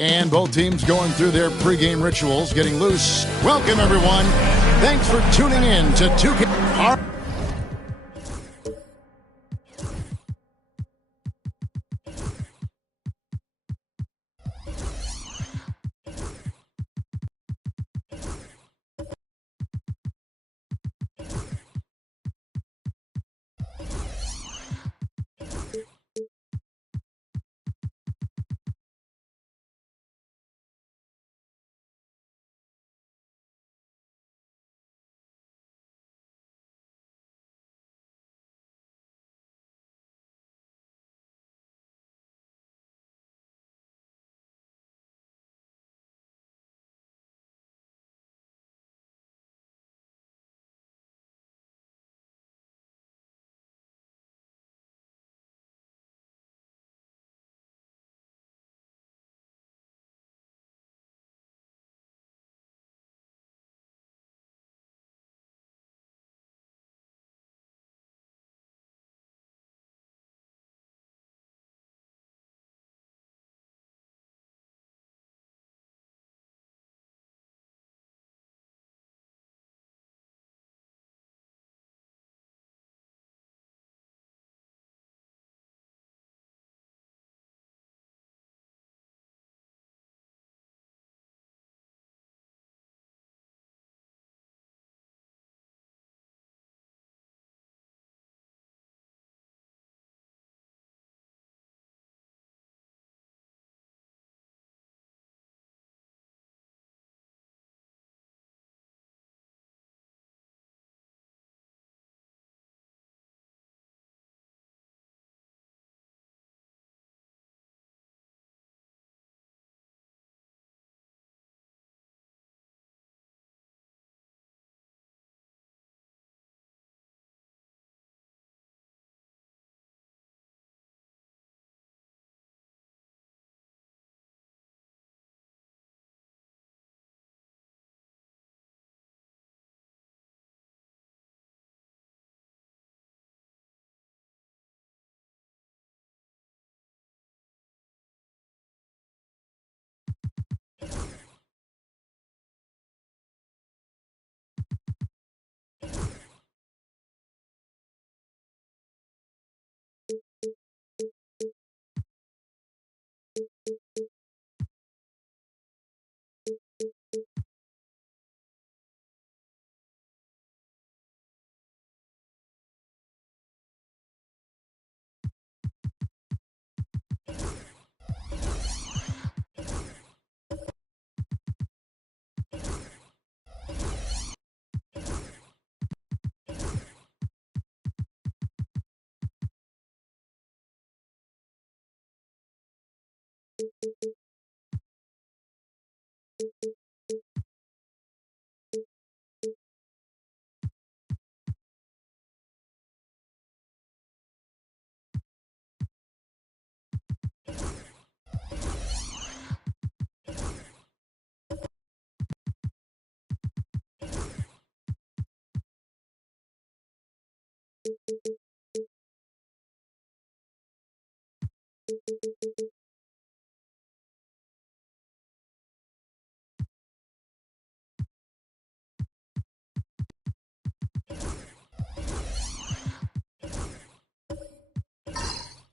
And both teams going through their pregame rituals, getting loose. Welcome, everyone. Thanks for tuning in to 2K. All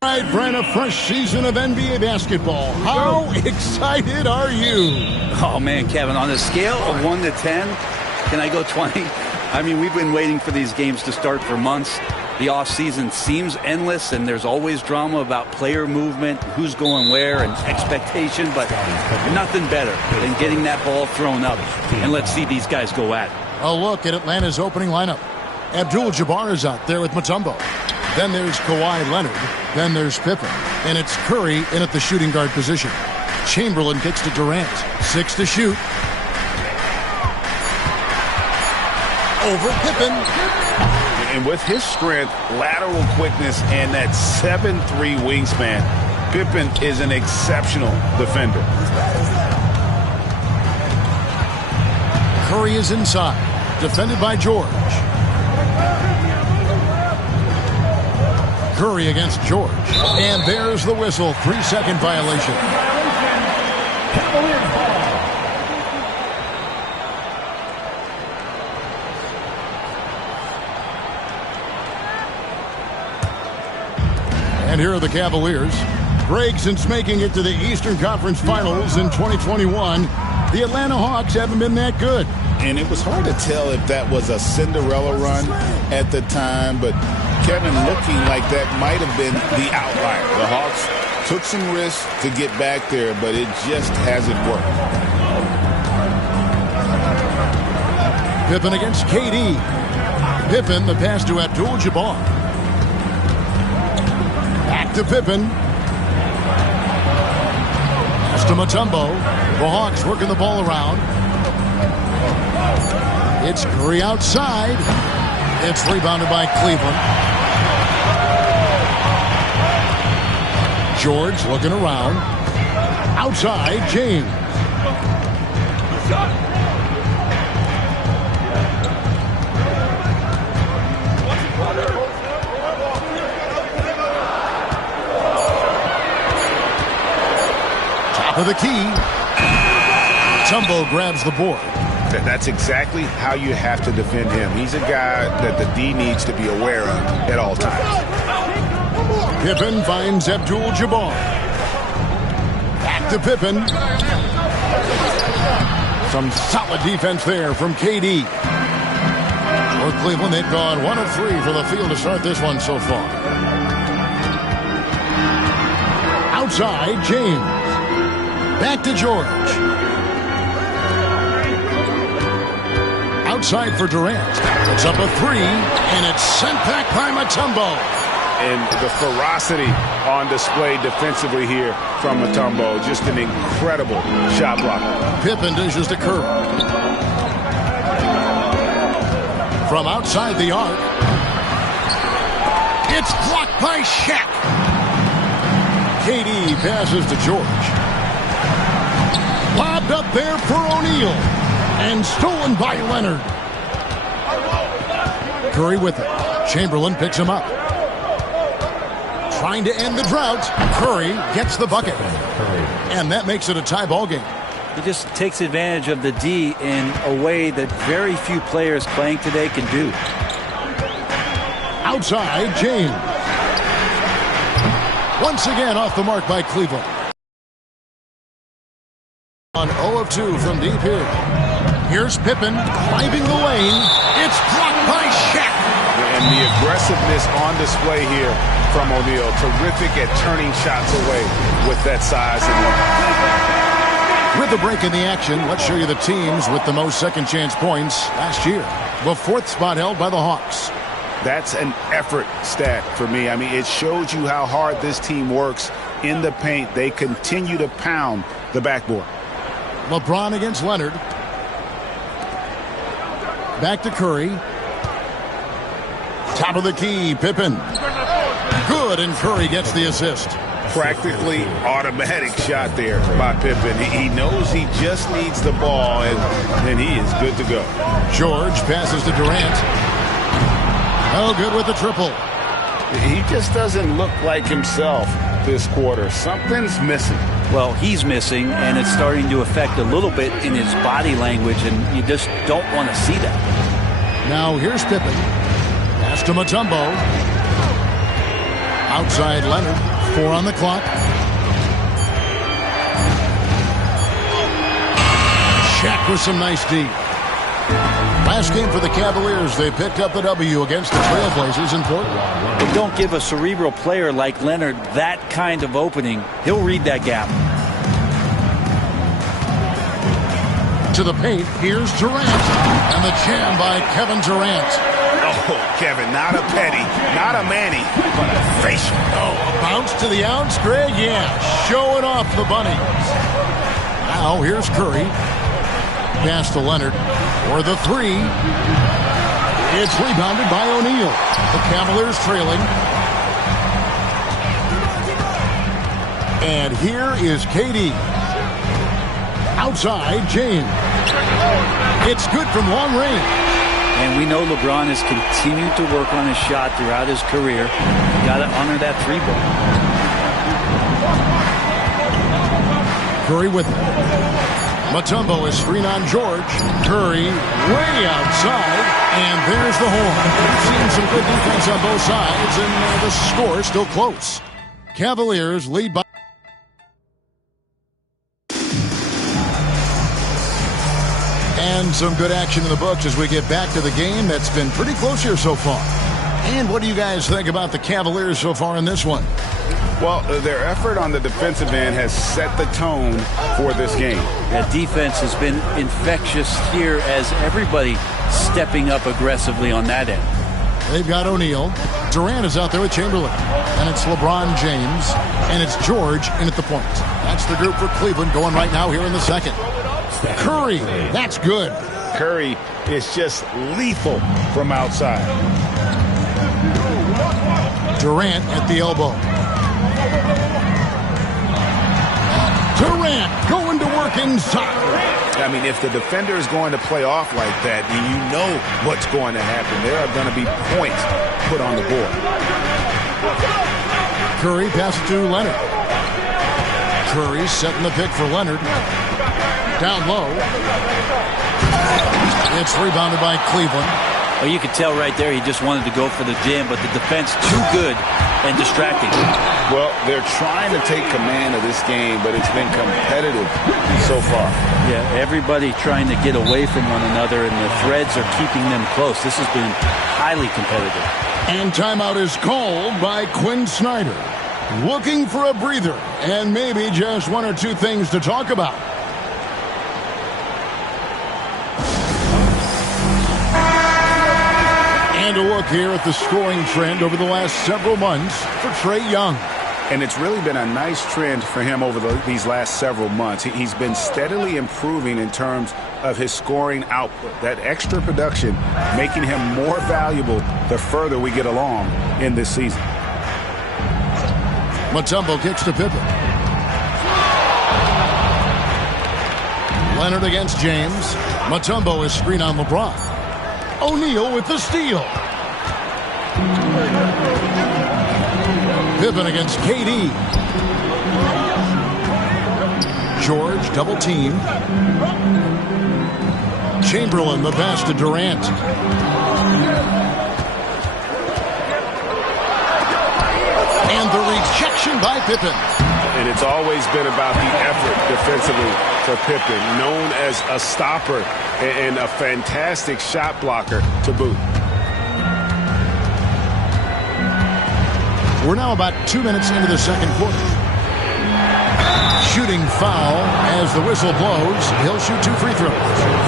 right, Brent, a fresh season of NBA basketball. How excited are you? Oh, man, Kevin, on a scale of 1 to 10, can I go 20? I mean, we've been waiting for these games to start for months. The offseason seems endless, and there's always drama about player movement, who's going where, and expectation, but nothing better than getting that ball thrown up. And let's see these guys go at it. A look at Atlanta's opening lineup. Abdul-Jabbar is out there with Mutombo. Then there's Kawhi Leonard. Then there's Pippen. And it's Curry in at the shooting guard position. Chamberlain kicks to Durant. 6 to shoot. Over Pippen. And with his strength, lateral quickness, and that 7'3" wingspan, Pippen is an exceptional defender. Curry is inside. Defended by George. Curry against George. And there's the whistle. 3-second violation. And here are the Cavaliers. Greg, since making it to the Eastern Conference Finals in 2021, the Atlanta Hawks haven't been that good. And it was hard to tell if that was a Cinderella run at the time, but Kevin, looking like that might have been the outlier. The Hawks took some risks to get back there, but it just hasn't worked. Pippen against KD. Pippen, the pass to Abdul-Jabbar. Back to Pippen. Pass to Mutombo. The Hawks working the ball around. It's Curry outside. It's rebounded by Cleveland. George looking around. Outside, James. Top of the key. Mutombo grabs the board. That's exactly how you have to defend him. He's a guy that the D needs to be aware of at all times. Pippen finds Abdul-Jabbar. Back to Pippen. Some solid defense there from KD. For Cleveland, they've gone 1 of 3 for the field to start this one so far. Outside, James. Back to George. Outside for Durant. It's up a 3, and it's sent back by Mutombo. And the ferocity on display defensively here from Mutombo. Just an incredible shot blocker. Pippen dishes to Curry. From outside the arc. It's blocked by Shaq. KD passes to George. Lobbed up there for O'Neal. And stolen by Leonard. Curry with it. Chamberlain picks him up. Trying to end the drought. Curry gets the bucket. And that makes it a tie ball game. He just takes advantage of the D in a way that very few players playing today can do. Outside, James. Once again off the mark by Cleveland. On 0 of 2 from deep here. Here's Pippen climbing the lane. It's blocked by Shaq. And the aggressiveness on display here from O'Neal. Terrific at turning shots away with that size and length. With the break in the action, let's show you the teams with the most second chance points last year. The 4th spot held by the Hawks. That's an effort stat for me. I mean, it shows you how hard this team works in the paint. They continue to pound the backboard. LeBron against Leonard. Back to Curry. Top of the key, Pippen. Good, and Curry gets the assist. Practically automatic shot there by Pippen. He knows he just needs the ball, and he is good to go. George passes to Durant. Oh, good with the triple. He just doesn't look like himself this quarter. Something's missing. Well, he's missing, and it's starting to affect a little bit in his body language, and you just don't want to see that. Now here's Pippen. Pass to Mutombo. Outside Leonard. 4 on the clock. Shaq with some nice D. Last game for the Cavaliers, they picked up the W against the Trailblazers in Portland. But don't give a cerebral player like Leonard that kind of opening. He'll read that gap. To the paint, here's Durant. And the jam by Kevin Durant. Oh, Kevin, not a Petty, not a Manny, but a facial. Oh, a bounce to the outs, Greg? Yeah, showing off the bunnies. Now, here's Curry. Pass to Leonard for the 3. It's rebounded by O'Neal. The Cavaliers trailing. And here is KD. Outside, James. It's good from long range. And we know LeBron has continued to work on his shot throughout his career. You got to honor that 3-ball. Curry with it. Mutombo is screen on George. Curry way outside. And there's the horn. We've seen some good defense on both sides, and the score is still close. Cavaliers lead by... And some good action in the books as we get back to the game that's been pretty close here so far. And what do you guys think about the Cavaliers so far in this one? Well, their effort on the defensive end has set the tone for this game. That defense has been infectious here as everybody stepping up aggressively on that end. They've got O'Neal. Durant is out there with Chamberlain. And it's LeBron James. And it's George in at the point. That's the group for Cleveland going right now here in the second. Curry, that's good. Curry is just lethal from outside. Durant at the elbow. Durant going to work inside. I mean, if the defender is going to play off like that, then you know what's going to happen. There are going to be points put on the board. Curry passes to Leonard. Curry setting the pick for Leonard. Down low. It's rebounded by Cleveland. Well, you could tell right there he just wanted to go for the jam, but the defense too good and distracting. Well, they're trying to take command of this game, but it's been competitive so far. Yeah, everybody trying to get away from one another, and the threads are keeping them close. This has been highly competitive. And timeout is called by Quinn Snyder. Looking for a breather and maybe just 1 or 2 things to talk about. And a look here at the scoring trend over the last several months for Trae Young. And it's really been a nice trend for him over these last several months. He's been steadily improving in terms of his scoring output. That extra production making him more valuable the further we get along in this season. Mutombo kicks to Pippen. Leonard against James. Mutombo is screen on LeBron. O'Neal with the steal. Pippen against KD. George double team. Chamberlain the pass to Durant. And the rejection by Pippen. And it's always been about the effort defensively for Pippen, known as a stopper and a fantastic shot blocker to boot. We're now about 2 minutes into the second quarter. Shooting foul as the whistle blows. He'll shoot 2 free throws.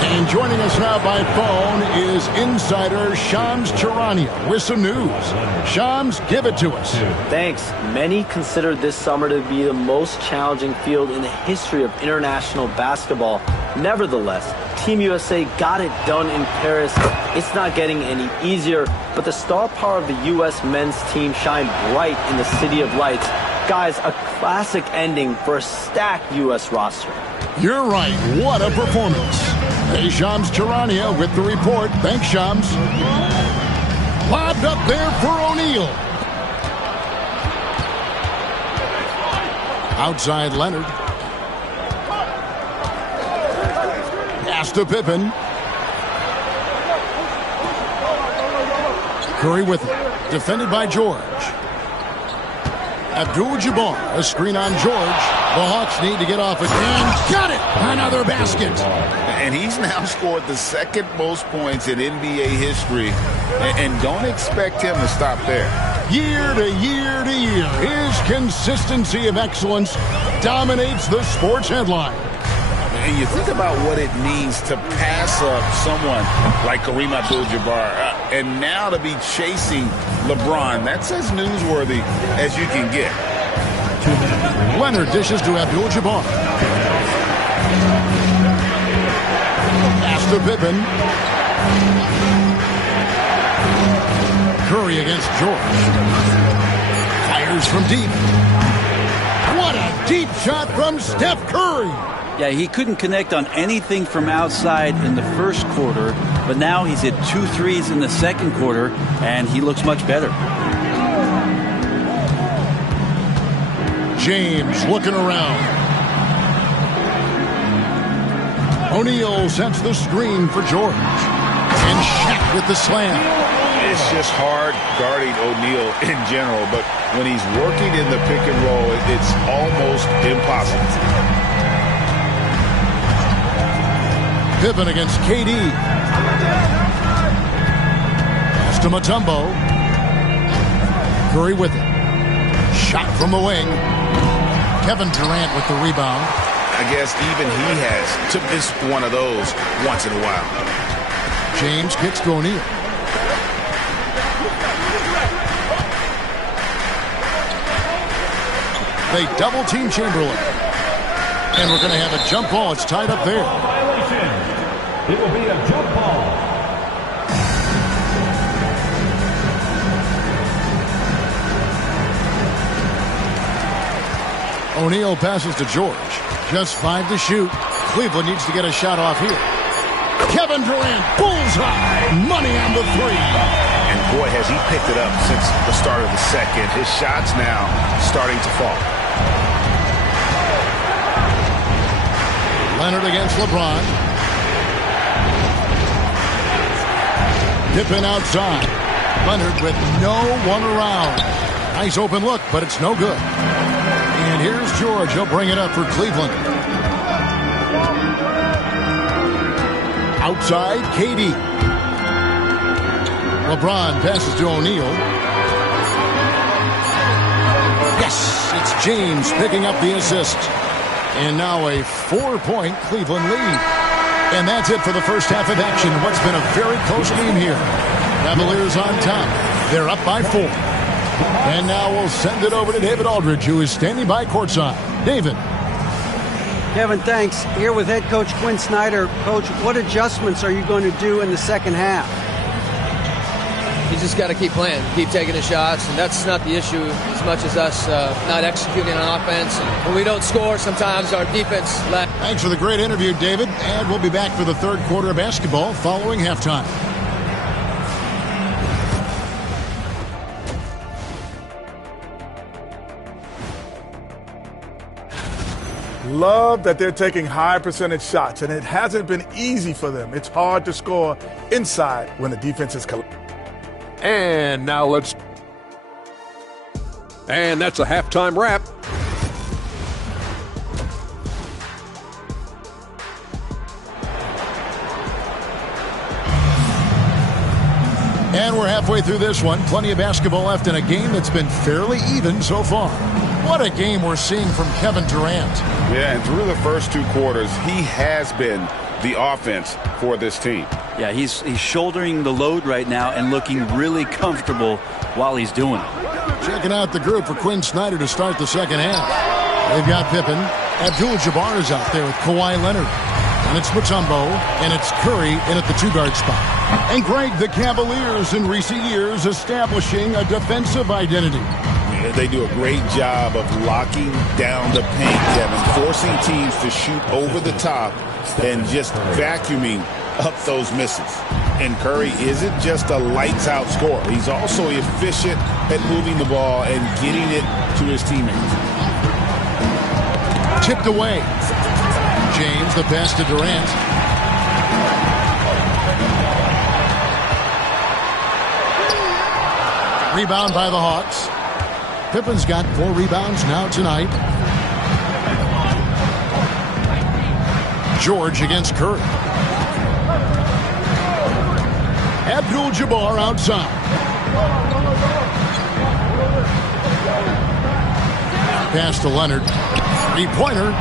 And joining us now by phone is insider Shams Charania with some news. Shams, give it to us. Thanks. Many consider this summer to be the most challenging field in the history of international basketball. Nevertheless, Team USA got it done in Paris. It's not getting any easier, but the star power of the U.S. men's team shined bright in the City of Lights. Guys, a classic ending for a stacked U.S. roster. You're right. What a performance. Hey, Shams Charania with the report. Thanks, Shams. Lobbed up there for O'Neal. Outside Leonard. Pass to Pippen. Curry with it. Defended by George. Abdul-Jabbar. A screen on George. The Hawks need to get off again. Got it! Another basket. And he's now scored the second most points in NBA history. And don't expect him to stop there. Year to year to year, his consistency of excellence dominates the sports headline. And you think about what it means to pass up someone like Kareem Abdul-Jabbar and now to be chasing LeBron. That's as newsworthy as you can get. Leonard dishes to Abdul-Jabbar. Pass to Pippen. Curry against George. Fires from deep. What a deep shot from Steph Curry. Yeah, he couldn't connect on anything from outside in the first quarter, but now he's hit 2 threes in the second quarter, and he looks much better. James looking around. O'Neal sets the screen for George. And Shaq with the slam. It's just hard guarding O'Neal in general, but when he's working in the pick and roll, it's almost impossible. Pippen against KD. Pass to Mutombo. Curry with it. Shot from the wing. Kevin Durant with the rebound. I guess even he has to miss one of those once in a while. James kicks to O'Neal. They double team Chamberlain. And we're going to have a jump ball. It's tied up there. It will be a jump ball. O'Neal passes to George. Just 5 to shoot. Cleveland needs to get a shot off here. Kevin Durant, bullseye. Money on the three. And boy, has he picked it up since the start of the second. His shot's now starting to fall. Leonard against LeBron. Pippen outside. Leonard with no one around. Nice open look, but it's no good. And here's George. He'll bring it up for Cleveland. Outside, KD. LeBron passes to O'Neal. Yes, it's James picking up the assist. And now a 4-point Cleveland lead. And that's it for the first half of action. What's been a very close game here. Cavaliers on top. They're up by 4. And now we'll send it over to David Aldridge, who is standing by courtside. David. Kevin, thanks. Here with head coach Quinn Snyder. Coach, what adjustments are you going to do in the second half? You just got to keep playing, keep taking the shots, and that's not the issue as much as us not executing on offense. And when we don't score, sometimes our defense lacks. Thanks for the great interview, David. And we'll be back for the third quarter of basketball following halftime. Love that they're taking high percentage shots, and it hasn't been easy for them. It's hard to score inside when the defense is collapsed. And now let's... And that's a halftime wrap. And we're halfway through this one. Plenty of basketball left in a game that's been fairly even so far. What a game we're seeing from Kevin Durant. Yeah, and through the first 2 quarters, he has been the offense for this team. Yeah, he's shouldering the load right now and looking really comfortable while he's doing it. Checking out the group for Quinn Snyder to start the second half. They've got Pippen. Abdul-Jabbar is out there with Kawhi Leonard. And it's Mutombo, and it's Curry in at the 2-guard spot. And Greg, the Cavaliers in recent years establishing a defensive identity. They do a great job of locking down the paint, Kevin, forcing teams to shoot over the top and just vacuuming up those misses. And Curry isn't just a lights-out scorer. He's also efficient at moving the ball and getting it to his teammates. Tipped away. James, the pass to Durant. Rebound by the Hawks. Pippen's got 4 rebounds now tonight. George against Curry. Abdul-Jabbar outside. Pass to Leonard. 3-pointer.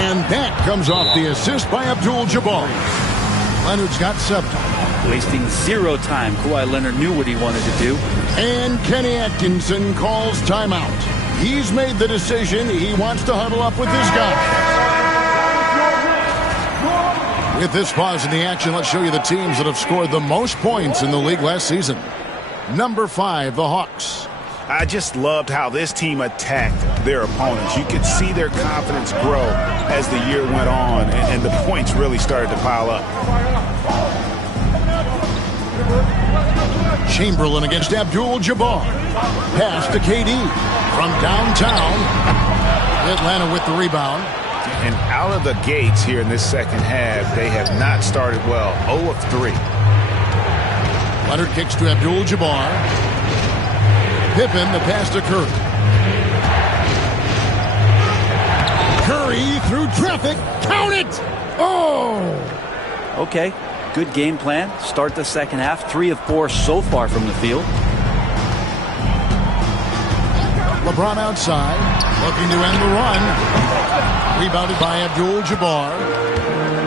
And that comes off the assist by Abdul-Jabbar. Leonard's got 7. Wasting 0 time. Kawhi Leonard knew what he wanted to do. And Kenny Atkinson calls timeout. He's made the decision. He wants to huddle up with his guys. With this pause in the action, let's show you the teams that have scored the most points in the league last season. Number 5, the Hawks. I just loved how this team attacked their opponents. You could see their confidence grow as the year went on, and the points really started to pile up. Chamberlain against Abdul-Jabbar. Pass to KD from downtown. Atlanta with the rebound. And out of the gates here in this second half, they have not started well. 0 of 3. Leonard kicks to Abdul-Jabbar. Pippen, the pass to Curry. Curry through traffic. Count it! Oh! Okay, good game plan. Start the second half. 3 of 4 so far from the field. LeBron outside, looking to end the run. Rebounded by Abdul-Jabbar.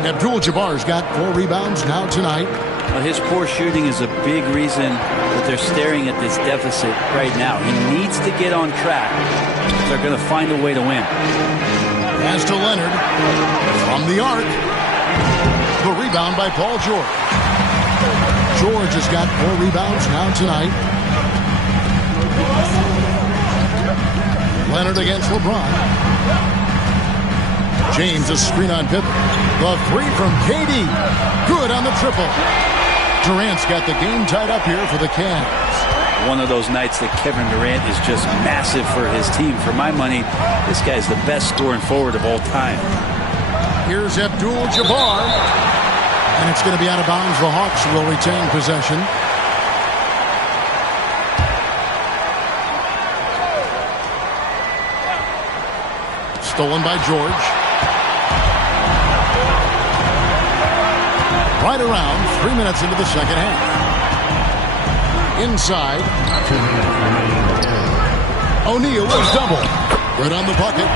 Abdul-Jabbar's got 4 rebounds now tonight. His poor shooting is a big reason that they're staring at this deficit right now. He needs to get on track. They're going to find a way to win. Pass to Leonard from the arc. The rebound by Paul George. George has got 4 rebounds now tonight. Leonard against LeBron. James, a screen on Pippen. The 3 from KD. Good on the triple. Durant's got the game tied up here for the Cavs. One of those nights that Kevin Durant is just massive for his team. For my money, this guy's the best scoring forward of all time. Here's Abdul-Jabbar. And it's going to be out of bounds. The Hawks will retain possession. Stolen by George. Right around 3 minutes into the second half. Inside. O'Neal is double. Good on the bucket.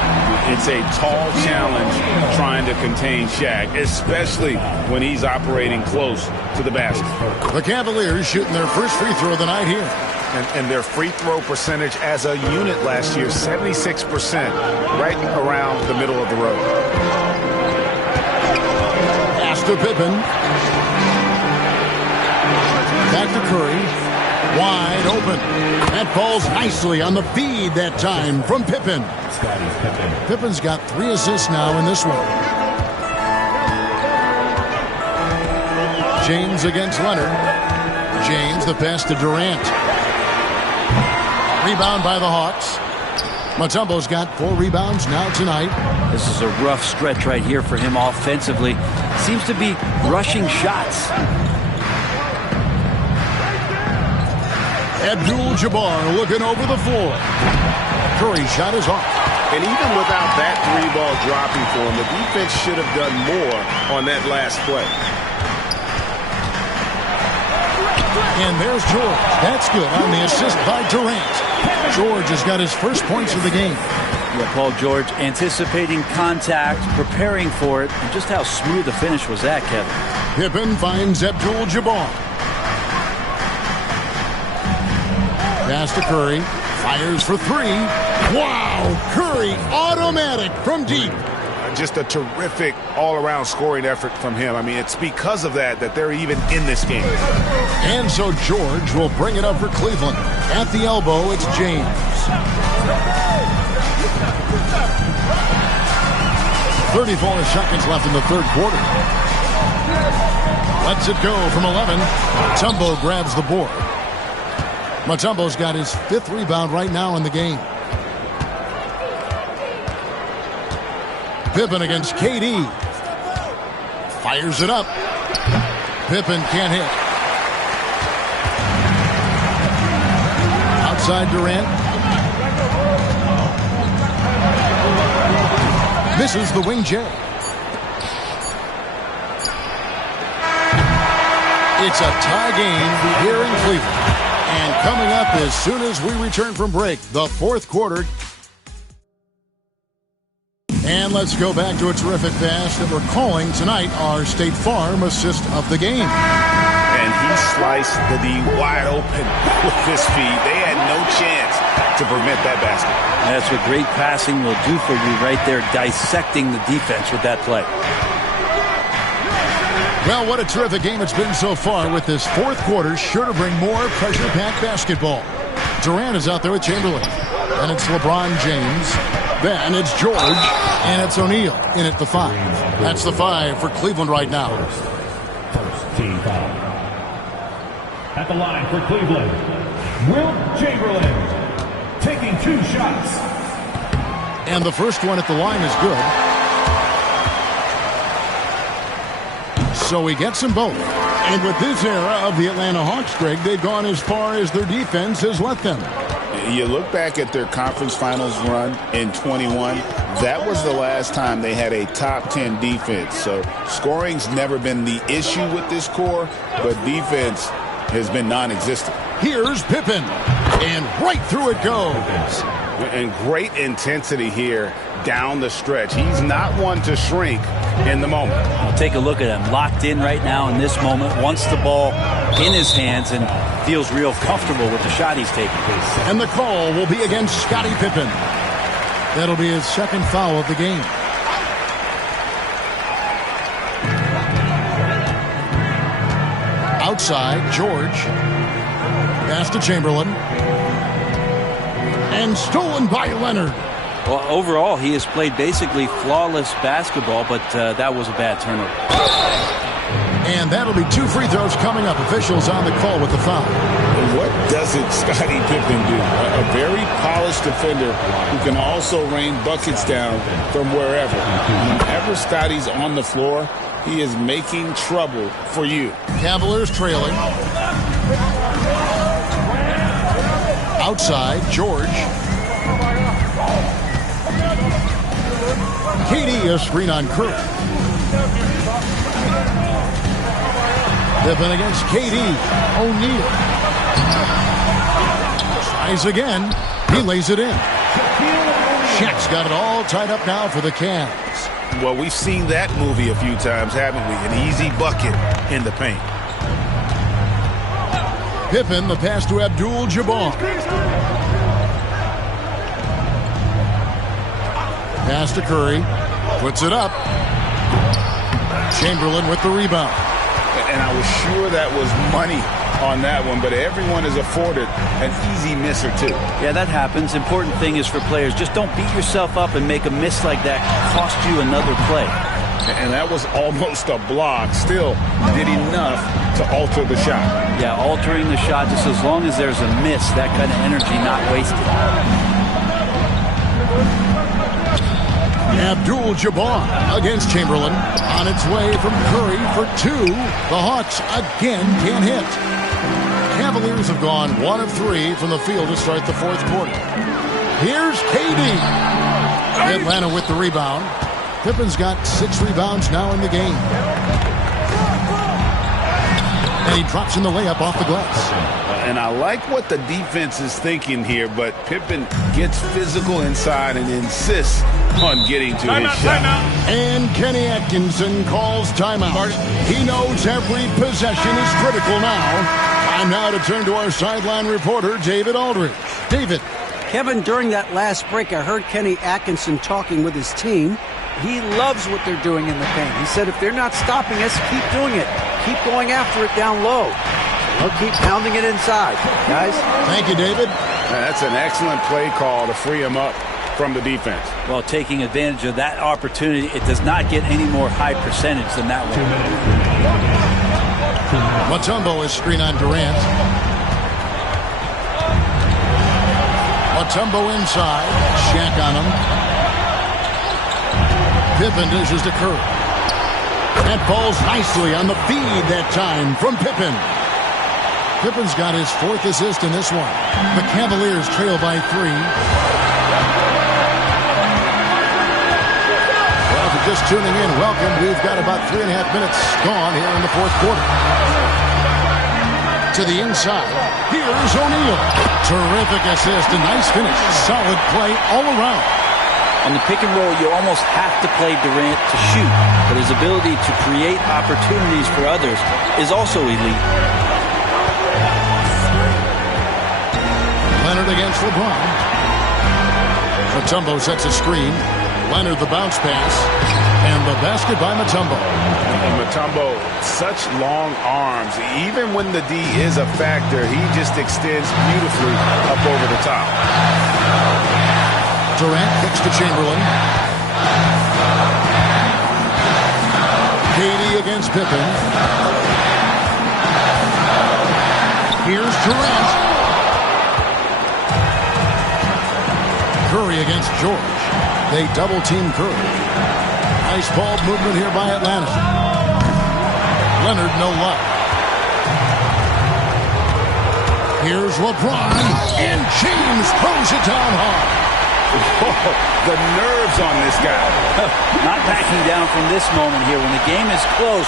It's a tall challenge trying to contain Shaq, especially when he's operating close to the basket. The Cavaliers shooting their first free throw of the night here. And their free throw percentage as a unit last year, 76%, right around the middle of the road. Pass to Pippen. Back to Curry. Wide open. That falls nicely on the feed that time from Pippen. Pippen's got 3 assists now in this one. James against Leonard. James, the pass to Durant. Rebound by the Hawks. Mutombo's got 4 rebounds now tonight. This is a rough stretch right here for him offensively. Seems to be rushing shots. Abdul-Jabbar looking over the floor. Curry's shot is off. And even without that 3-ball dropping for him, the defense should have done more on that last play. And there's George. That's good on the assist by Durant. George has got his first points of the game. Yeah, Paul George anticipating contact, preparing for it. And just how smooth the finish was that, Kevin. Pippen finds Abdul-Jabbar. Pass to Curry. Fires for 3. Wow! Curry automatic from deep. Just a terrific all-around scoring effort from him. I mean, it's because of that they're even in this game. And so George will bring it up for Cleveland. At the elbow, it's James. 34 seconds left in the third quarter. Lets it go from 11. Mutombo grabs the board. Mutombo's got his 5th rebound right now in the game. Pippen against KD. Fires it up. Pippen can't hit. Outside Durant. Misses the wing J. It's a tie game here in Cleveland. And coming up as soon as we return from break, the 4th quarter. And let's go back to a terrific pass that we're calling tonight our State Farm assist of the game. And he sliced the D wide open with his feet. They had no chance to prevent that basket. That's what great passing will do for you right there, dissecting the defense with that play. Well, what a terrific game it's been so far with this 4th quarter. Sure to bring more pressure-packed basketball. Durant is out there with Chamberlain. And it's LeBron James. Then it's George. And it's O'Neal in at the 5. That's the 5 for Cleveland right now. First team foul. At the line for Cleveland, Wilt Chamberlain taking 2 shots. And the first one at the line is good. So he gets them both. And with this era of the Atlanta Hawks, Greg, they've gone as far as their defense has let them. You look back at their conference finals run in 21, that was the last time they had a top 10 defense. So scoring's never been the issue with this core, but defense has been non-existent. Here's Pippen, and right through it goes. And great intensity here down the stretch. He's not one to shrink in the moment. I'll take a look at him, locked in right now in this moment, wants the ball in his hands and feels real comfortable with the shot he's taking. And the call will be against Scottie Pippen. That'll be his 2nd foul of the game. Outside, George. Pass to Chamberlain. And stolen by Leonard. Well, overall, he has played basically flawless basketball, but that was a bad turnover. And that'll be 2 free throws coming up. Officials on the call with the foul. What doesn't Scottie Pippen do? A very polished defender who can also rain buckets down from wherever. Whenever Scottie's on the floor, he is making trouble for you. Cavaliers trailing. Outside, George. KD a screen on Curry. Pippen against KD. O'Neal. Tries again. He lays it in. Shaq's got it all tied up now for the Cavs. Well, we've seen that movie a few times, haven't we? An easy bucket in the paint. Pippen, the pass to Abdul-Jabbar. Pass to Curry. Puts it up. Chamberlain with the rebound. And I was sure that was money on that one, but everyone is afforded an easy miss or two. Yeah, that happens. Important thing is for players, just don't beat yourself up and make a miss like that cost you another play. And that was almost a block. Still did enough to alter the shot. Yeah, altering the shot, just as long as there's a miss, that kind of energy not wasted. Abdul-Jabbar against Chamberlain. On its way from Curry for 2. The Hawks again can't hit. Cavaliers have gone 1 of 3 from the field to start the 4th quarter. Here's KD. Atlanta with the rebound. Pippen's got 6 rebounds now in the game. And he drops in the layup off the glass. And I like what the defense is thinking here, but Pippen gets physical inside and insists on getting to his shot. And Kenny Atkinson calls timeout. He knows every possession is critical now. Time now to turn to our sideline reporter, David Aldridge. David. Kevin, during that last break, I heard Kenny Atkinson talking with his team. He loves what they're doing in the paint. He said if they're not stopping us, keep doing it. Keep going after it down low. They'll keep pounding it inside, guys. Thank you, David. That's an excellent play call to free him up from the defense. Well, taking advantage of that opportunity, it does not get any more high percentage than that one. Mutombo is screen on Durant. Mutombo inside. Shaq on him. Pippen dishes to Curry. That falls nicely on the feed that time from Pippen. Pippen's got his 4th assist in this one. The Cavaliers trail by 3. Well, if you're just tuning in, welcome. We've got about 3.5 minutes gone here in the 4th quarter. To the inside. Here's O'Neal. Terrific assist. A nice finish. Solid play all around. On the pick and roll, you almost have to play Durant to shoot, but his ability to create opportunities for others is also elite. Leonard against LeBron. Mutombo sets a screen. Leonard the bounce pass. And the basket by Mutombo. And Mutombo, such long arms. Even when the D is a factor, he just extends beautifully up over the top. Durant kicks to Chamberlain. KD against Pippen. Here's Durant. Curry against George. They double-team Curry. Nice ball movement here by Atlanta. Leonard, no luck. Here's LeBron. And James throws it down hard. Oh, the nerves on this guy. Not backing down from this moment here. When the game is close,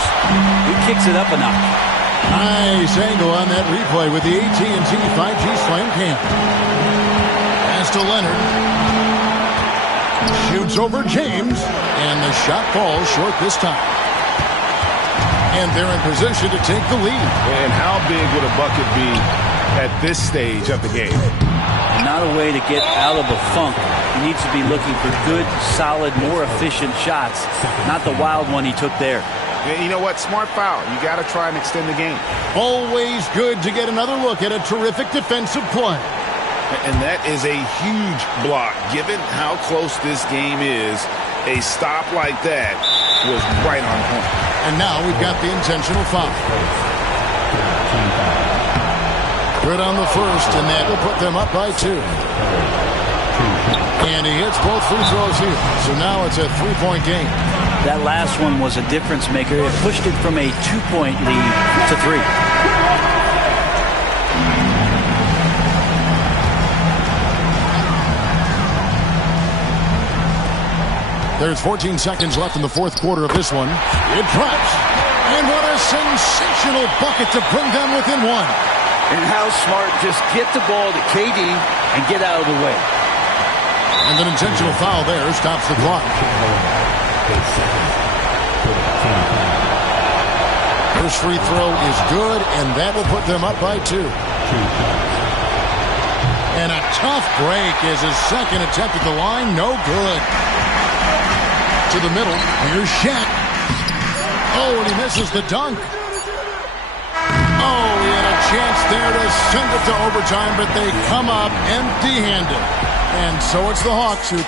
he kicks it up a notch. Nice angle on that replay with the AT&T 5G Slam Cam. Pass to Leonard. Shoots over James. And the shot falls short this time. And they're in position to take the lead. And how big would a bucket be at this stage of the game? Not a way to get out of a funk. He needs to be looking for good, solid, more efficient shots, not the wild one he took there. And you know what? Smart foul. You got to try and extend the game. Always good to get another look at a terrific defensive play. And that is a huge block. Given how close this game is, a stop like that was right on point. And now we've got the intentional foul. Good on the first, and that will put them up by 2. And he hits both free throws here. So now it's a 3-point game. That last one was a difference maker. It pushed it from a 2-point lead to 3. There's 14 seconds left in the 4th quarter of this one. It drops. And what a sensational bucket to bring them within 1. And how smart, just get the ball to KD and get out of the way. And an intentional foul there stops the clock. First free throw is good, and that will put them up by 2. And a tough break is his second attempt at the line. No good. To the middle. Here's Shaq. Oh, and he misses the dunk. Oh, he had a chance there to send it to overtime, but they come up empty-handed. And so it's the Hawks who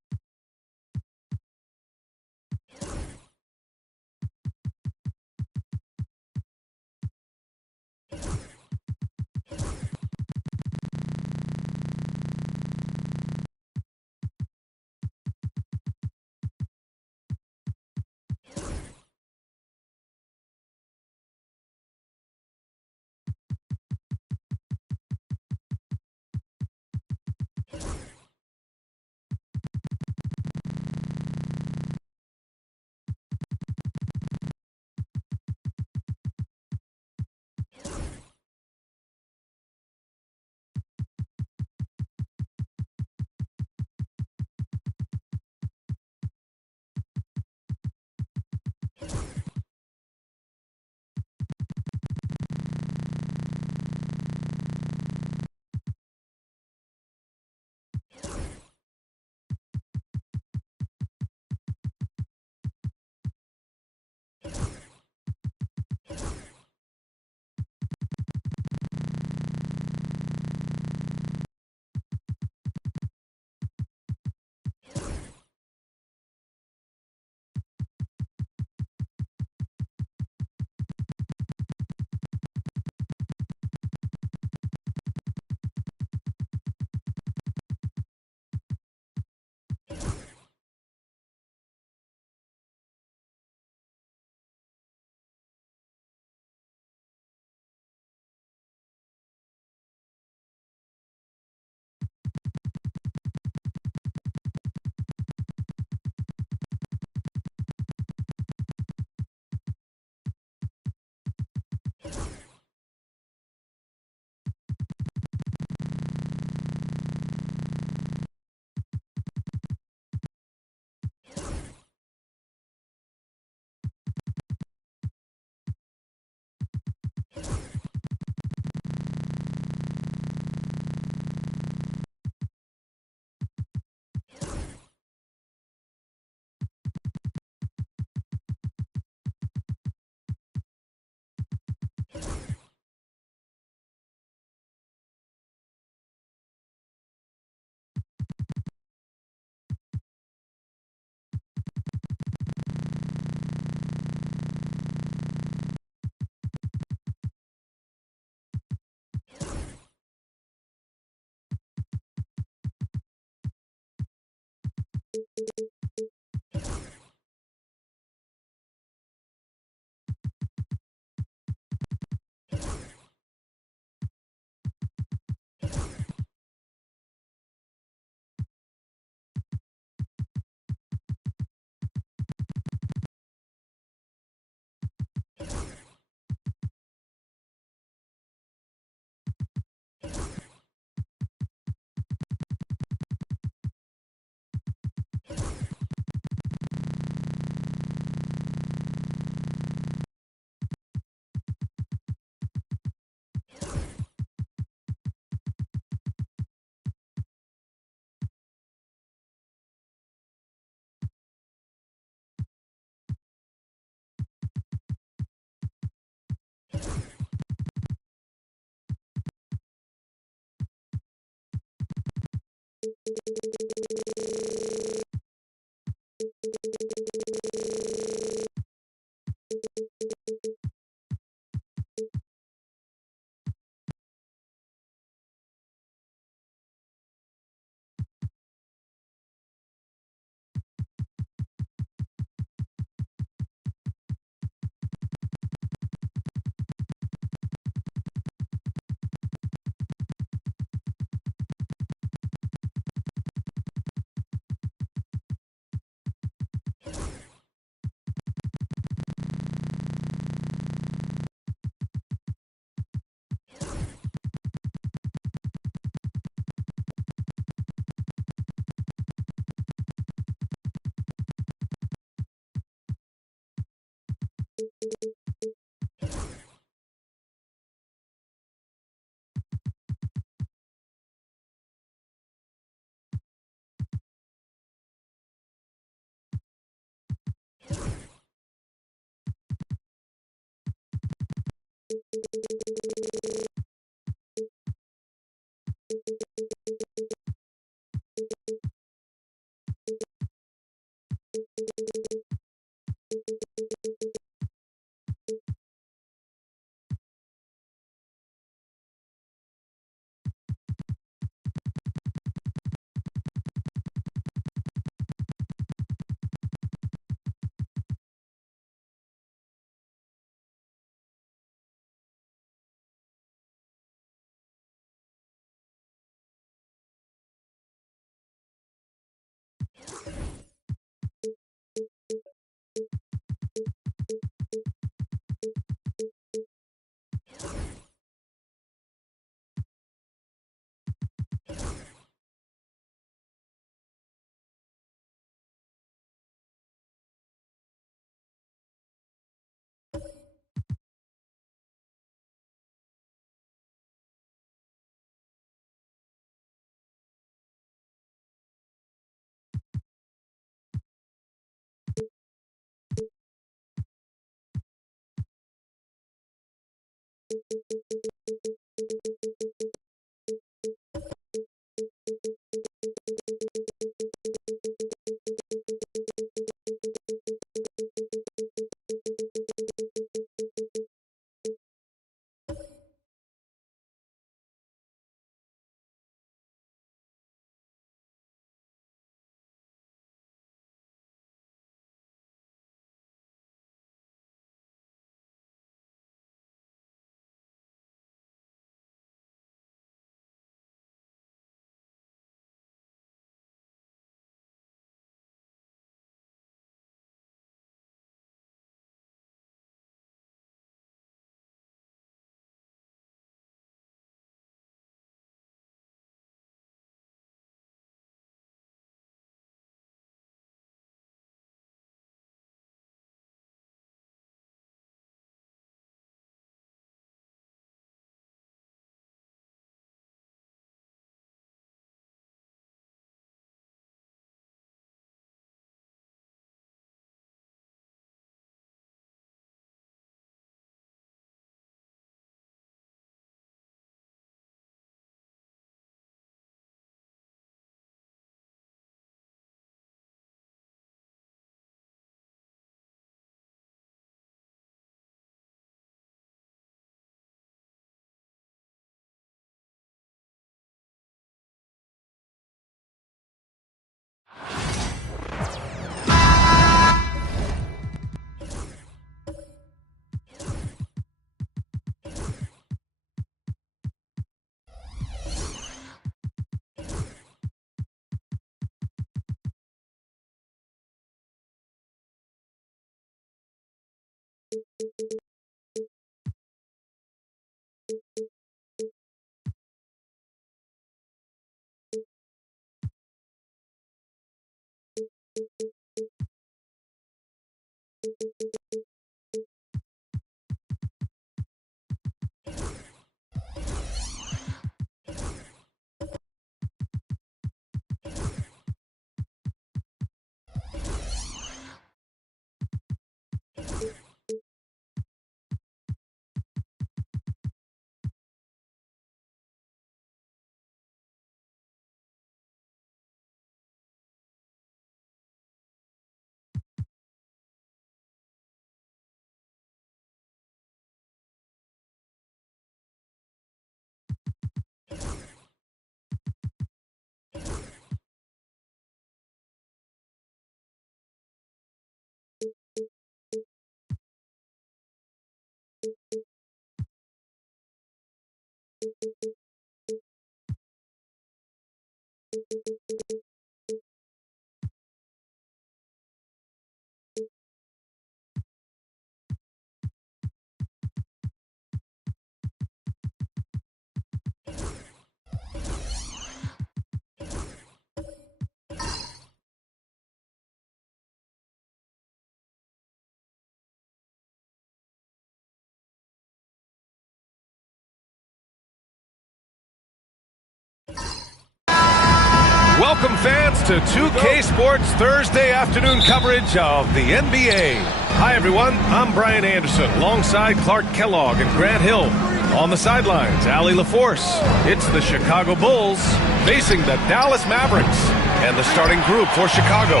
Welcome, fans, to 2K Sports Thursday afternoon coverage of the NBA. Hi, everyone. I'm Brian Anderson, alongside Clark Kellogg and Grant Hill. On the sidelines, Allie LaForce. It's the Chicago Bulls facing the Dallas Mavericks. And the starting group for Chicago.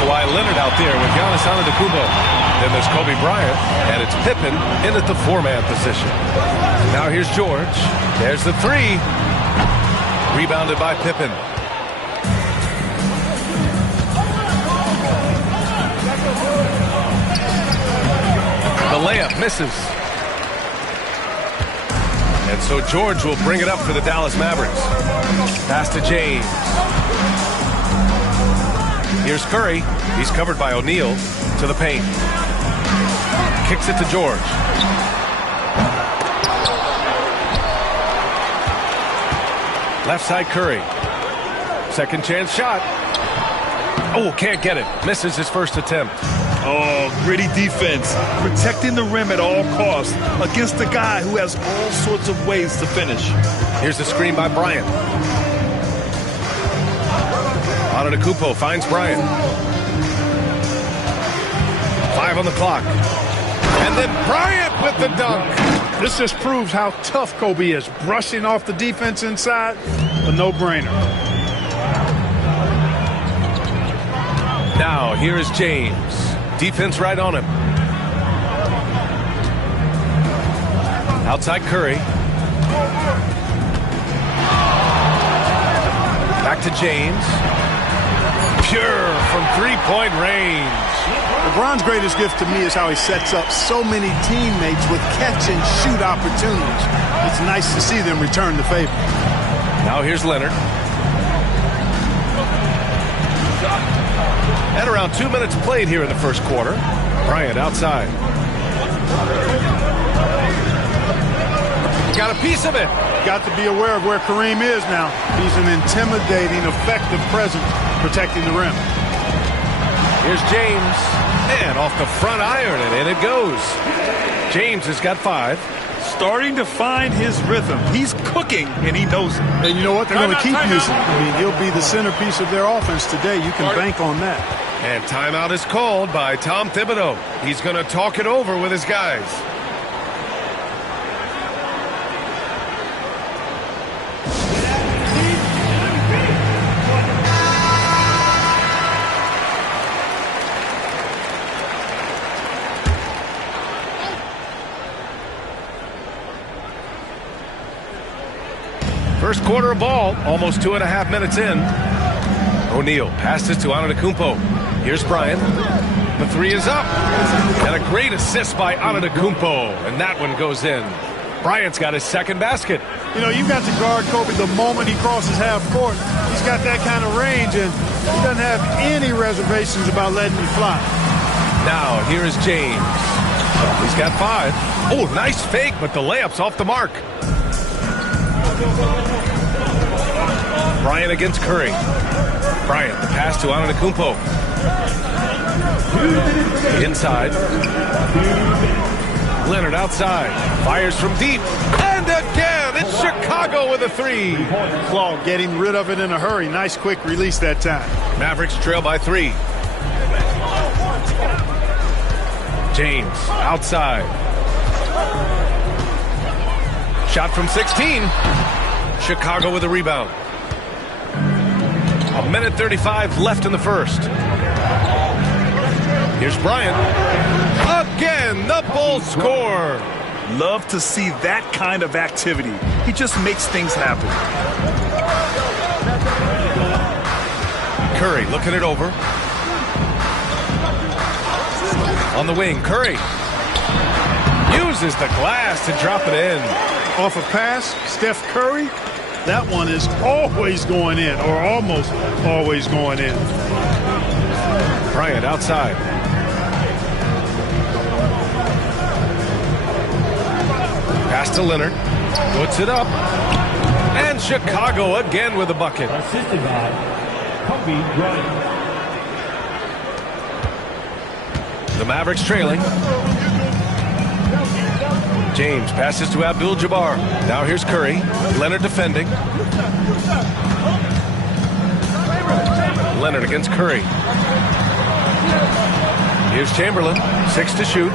Kawhi Leonard out there with Giannis Antetokounmpo. Then there's Kobe Bryant, and it's Pippen in at the four-man position. Now here's George. There's the three. Rebounded by Pippen. The layup misses. And so George will bring it up for the Dallas Mavericks. Pass to James. Here's Curry. He's covered by O'Neal. To the paint. Kicks it to George. Left side Curry. Second chance shot. Oh, can't get it. Misses his first attempt. Oh, gritty defense. Protecting the rim at all costs against a guy who has all sorts of ways to finish. Here's the screen by Bryant. Antetokounmpo finds Bryant. 5 on the clock. And then Bryant with the dunk. This just proves how tough Kobe is. Brushing off the defense inside, a no-brainer. Now, here is James. Defense right on him. Outside Curry. Back to James. Pure from three-point range. LeBron's greatest gift to me is how he sets up so many teammates with catch-and-shoot opportunities. It's nice to see them return the favor. Now here's Leonard. At around 2 minutes played here in the first quarter. Bryant outside. Got a piece of it. Got to be aware of where Kareem is now. He's an intimidating, effective presence protecting the rim. Here's James. And off the front iron, and in it goes. James has got 5. Starting to find his rhythm. He's cooking, and he knows it. And you know what? They're going to keep using him. I mean, he'll be the centerpiece of their offense today. You can bank on that. And timeout is called by Tom Thibodeau. He's going to talk it over with his guys. First quarter of ball, almost 2.5 minutes in. O'Neal passes to Antetokounmpo. Here's Bryant. The three is up. And a great assist by Antetokounmpo. And that one goes in. Bryant's got his second basket. You know, you've got to guard Kobe the moment he crosses half court. He's got that kind of range, and he doesn't have any reservations about letting you fly. Now, here is James. He's got 5. Oh, nice fake, but the layup's off the mark. Bryant against Curry. Bryant, the pass to Antetokounmpo. Inside. Leonard outside. Fires from deep. And again, it's Chicago with a 3. Claw getting rid of it in a hurry. Nice quick release that time. Mavericks trail by 3. James outside. Shot from 16. Chicago with a rebound. 1:35 left in the first. Here's Bryant. Again, the Bulls score. Love to see that kind of activity. He just makes things happen. Curry looking it over. On the wing, Curry uses the glass to drop it in. Off a pass, Steph Curry. That one is always going in, or almost always going in. Bryant outside. Pass to Leonard. Puts it up. And Chicago again with a bucket. Assisted by Kobe Bryant. The Mavericks trailing. James passes to Abdul-Jabbar. Now here's Curry. Leonard defending. Leonard against Curry. Here's Chamberlain. 6 to shoot.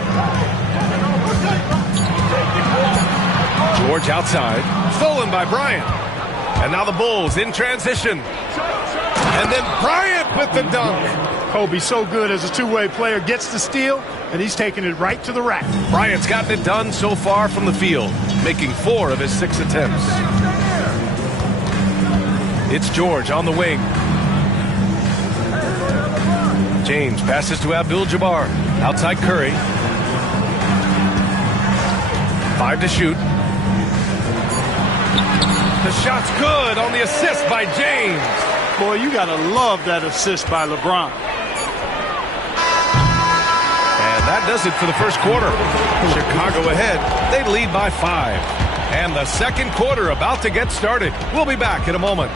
George outside. Stolen by Bryant. And now the Bulls in transition. And then Bryant with the dunk. Kobe so good as a two-way player, gets the steal, and he's taking it right to the rack. Bryant's gotten it done so far from the field, making 4 of his 6 attempts. It's George on the wing. James passes to Abdul-Jabbar. Outside Curry. 5 to shoot. The shot's good on the assist by James. Boy, you got to love that assist by LeBron. And that does it for the first quarter. Chicago ahead. They lead by 5. And the second quarter about to get started. We'll be back in a moment.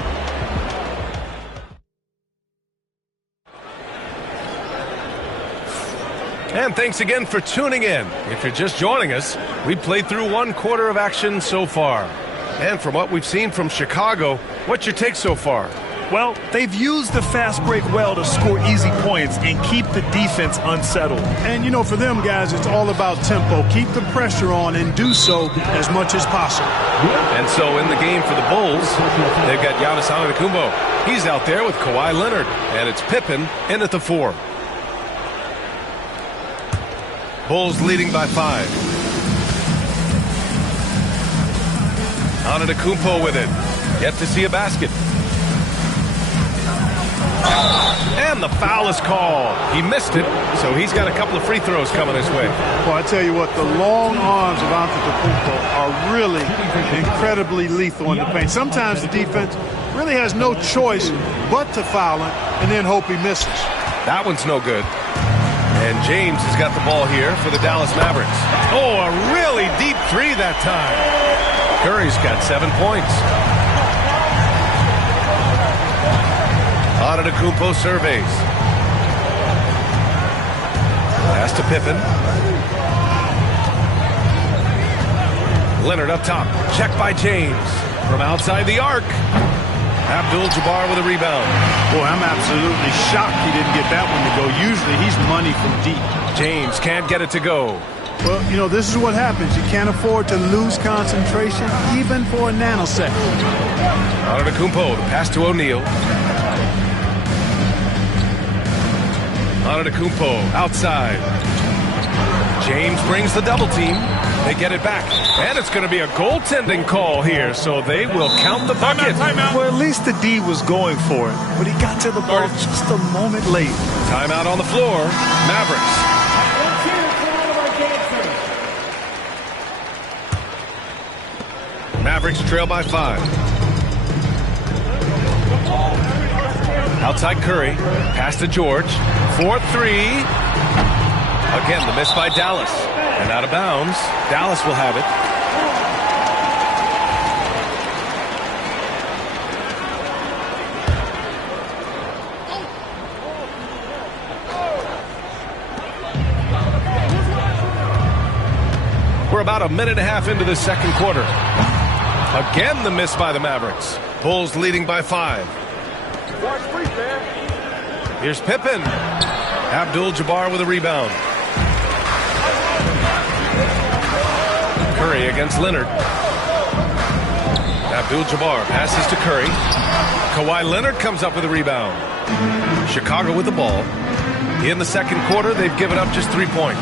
And thanks again for tuning in. If you're just joining us, we played through 1 quarter of action so far. And from what we've seen from Chicago, what's your take so far? Well, they've used the fast break well to score easy points and keep the defense unsettled. And, you know, for them guys, it's all about tempo. Keep the pressure on and do so as much as possible. And so in the game for the Bulls, they've got Giannis Antetokounmpo. He's out there with Kawhi Leonard. And it's Pippen in at the 4. Bulls leading by 5. Antetokounmpo with it. Yet to see a basket. And the foul is called. He missed it, so he's got a couple of free throws coming his way. Well, I tell you what, the long arms of Antetokounmpo are really incredibly lethal in the paint. Sometimes the defense really has no choice but to foul him and then hope he misses. That one's no good. And James has got the ball here for the Dallas Mavericks. Oh, a really deep 3 that time. Curry's got 7 points. Antetokounmpo surveys. Pass to Pippen. Leonard up top. Checked by James. From outside the arc. Abdul-Jabbar with a rebound. Boy, I'm absolutely shocked he didn't get that one to go. Usually he's money from deep. James can't get it to go. Well, you know, this is what happens. You can't afford to lose concentration even for a nanosecond. Antetokounmpo, the pass to O'Neal. Antetokounmpo outside. James brings the double team. They get it back. And it's going to be a goaltending call here, so they will count the bucket. Timeout. Well, at least the D was going for it, but he got to the ball just a moment late. Timeout on the floor. Mavericks. Mavericks trail by 5. Outside Curry. Pass to George. 4-3. Again, the miss by Dallas. And out of bounds. Dallas will have it. We're about a minute and a half into the second quarter. Again, the miss by the Mavericks. Bulls leading by 5. Here's Pippen. Abdul-Jabbar with a rebound. Curry against Leonard. Abdul-Jabbar passes to Curry. Kawhi Leonard comes up with a rebound. Chicago with the ball. In the second quarter, they've given up just 3 points.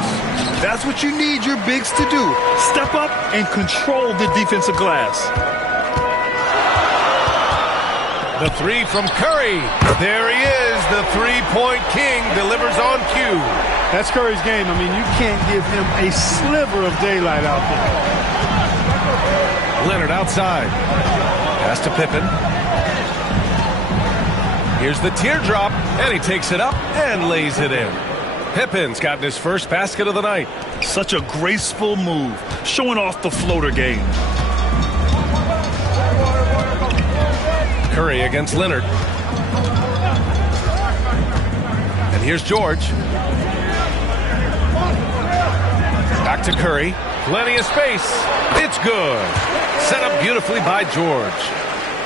That's what you need your bigs to do. Step up and control the defensive glass. The 3 from Curry. There he is. The three-point king delivers on cue. That's Curry's game. I mean, you can't give him a sliver of daylight out there. Leonard outside. Pass to Pippen. Here's the teardrop, and he takes it up and lays it in. Pippen's gotten his first basket of the night. Such a graceful move, showing off the floater game. Curry against Leonard. And here's George. Back to Curry. Plenty of space. It's good. Set up beautifully by George.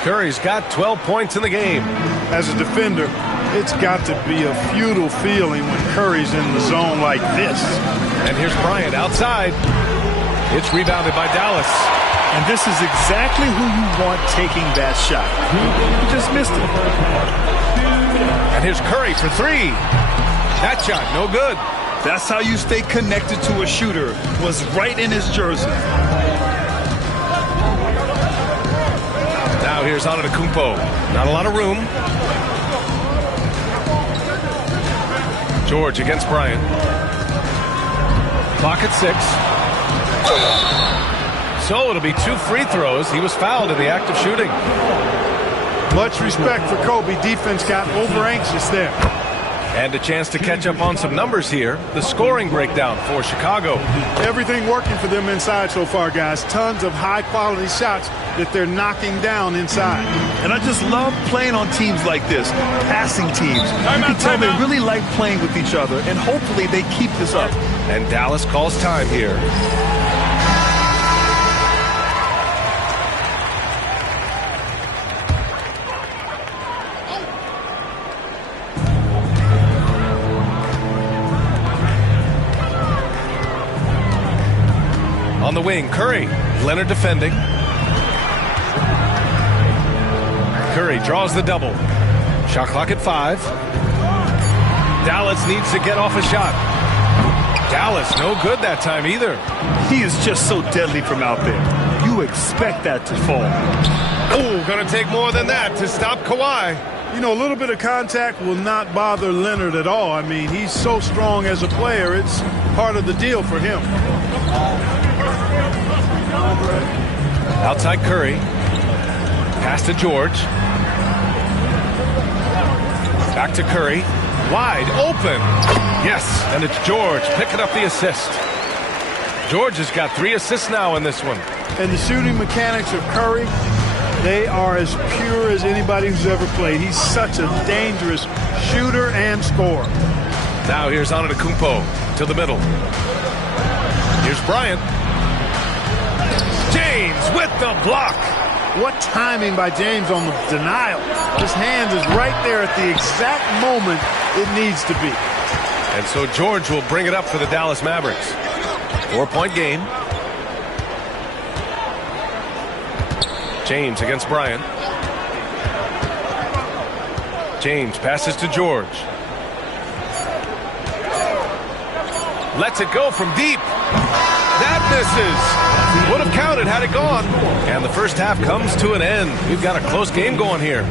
Curry's got 12 points in the game. As a defender, it's got to be a futile feeling when Curry's in the zone like this. And here's Bryant outside. It's rebounded by Dallas. And this is exactly who you want taking that shot. He just missed it. And here's Curry for 3. That shot, no good. That's how you stay connected to a shooter. Was right in his jersey. Now here's Antetokounmpo. Not a lot of room. George against Bryant. Clock at 6. So it'll be 2 free throws. He was fouled in the act of shooting. Much respect for Kobe. Defense got over anxious there. And a chance to catch up on some numbers here. The scoring breakdown for Chicago. Everything working for them inside so far, guys. Tons of high-quality shots that they're knocking down inside. And I just love playing on teams like this, passing teams. You can tell they really like playing with each other, and hopefully they keep this up. And Dallas calls time here. On the wing, Curry. Leonard defending. Curry draws the double. Shot clock at 5. Dallas needs to get off a shot. Dallas, no good that time either. He is just so deadly from out there. You expect that to fall. Oh, gonna take more than that to stop Kawhi. You know, a little bit of contact will not bother Leonard at all. I mean, he's so strong as a player. It's part of the deal for him. Outside Curry. Pass to George. Back to Curry. Wide open. Yes, and it's George picking up the assist. George has got 3 assists now in this one. And the shooting mechanics of Curry, they are as pure as anybody who's ever played. He's such a dangerous shooter and scorer. Now here's Antetokounmpo to the middle. Here's Bryant. James with the block. What timing by James on the denial. His hand is right there at the exact moment it needs to be. And so George will bring it up for the Dallas Mavericks. 4-point game. James against Bryant. James passes to George. Lets it go from deep. That misses. Would have counted had it gone. And the first half comes to an end. We've got a close game going here.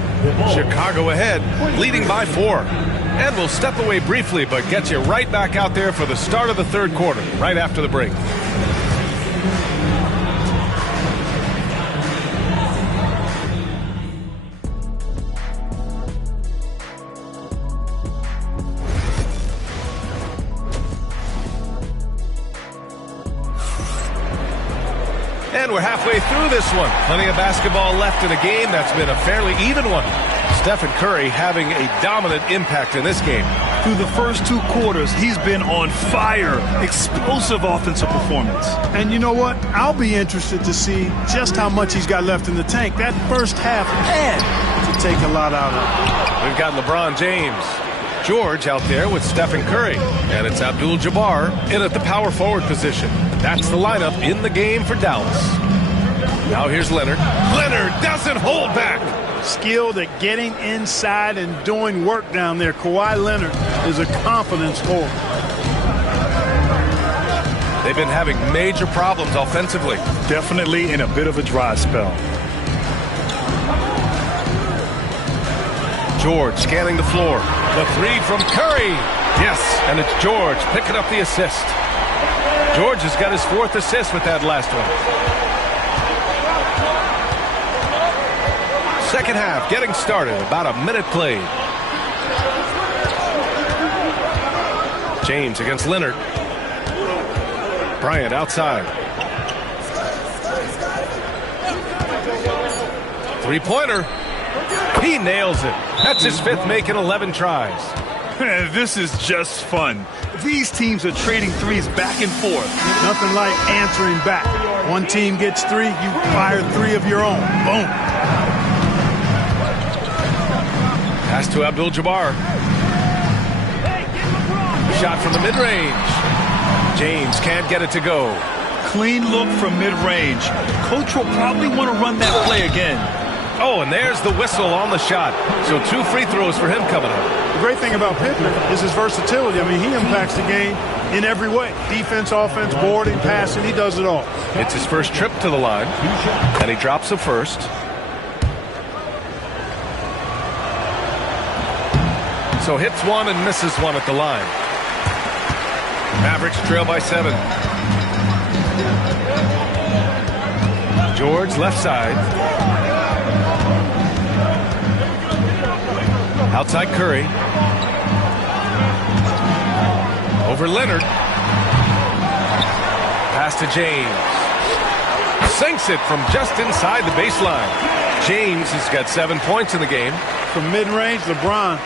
Chicago ahead, leading by 4. And we'll step away briefly, but get you right back out there for the start of the third quarter, right after the break. And we're halfway through this one. Plenty of basketball left in a game that's been a fairly even one. Stephen Curry having a dominant impact in this game. Through the first 2 quarters, he's been on fire. Explosive offensive performance. And you know what? I'll be interested to see just how much he's got left in the tank. That first half had to take a lot out of it. We've got LeBron James. George out there with Stephen Curry. And it's Abdul-Jabbar in at the power forward position. That's the lineup in the game for Dallas. Now here's Leonard. Leonard doesn't hold back. Skilled at getting inside and doing work down there. Kawhi Leonard is a confident scorer. They've been having major problems offensively. Definitely in a bit of a dry spell. George scanning the floor. The 3 from Curry. Yes, and it's George picking up the assist. George has got his 4th assist with that last one. Second half getting started. About a minute played. James against Leonard. Bryant outside. 3-pointer. He nails it. That's his 5th make in 11 tries. This is just fun. These teams are trading threes back and forth. Nothing like answering back. One team gets 3, you fire 3 of your own. Boom. Pass to Abdul-Jabbar. Shot from the mid-range. James can't get it to go. Clean look from mid-range. Coach will probably want to run that play again. Oh, and there's the whistle on the shot. So 2 free throws for him coming up. The great thing about Pippen is his versatility. I mean, he impacts the game in every way. Defense, offense, boarding, passing, he does it all. It's his first trip to the line, and he drops the first. So hits 1 and misses 1 at the line. Mavericks trail by 7. George left side. Outside Curry. Over Leonard. Pass to James. Sinks it from just inside the baseline. James has got 7 points in the game. From mid-range, LeBron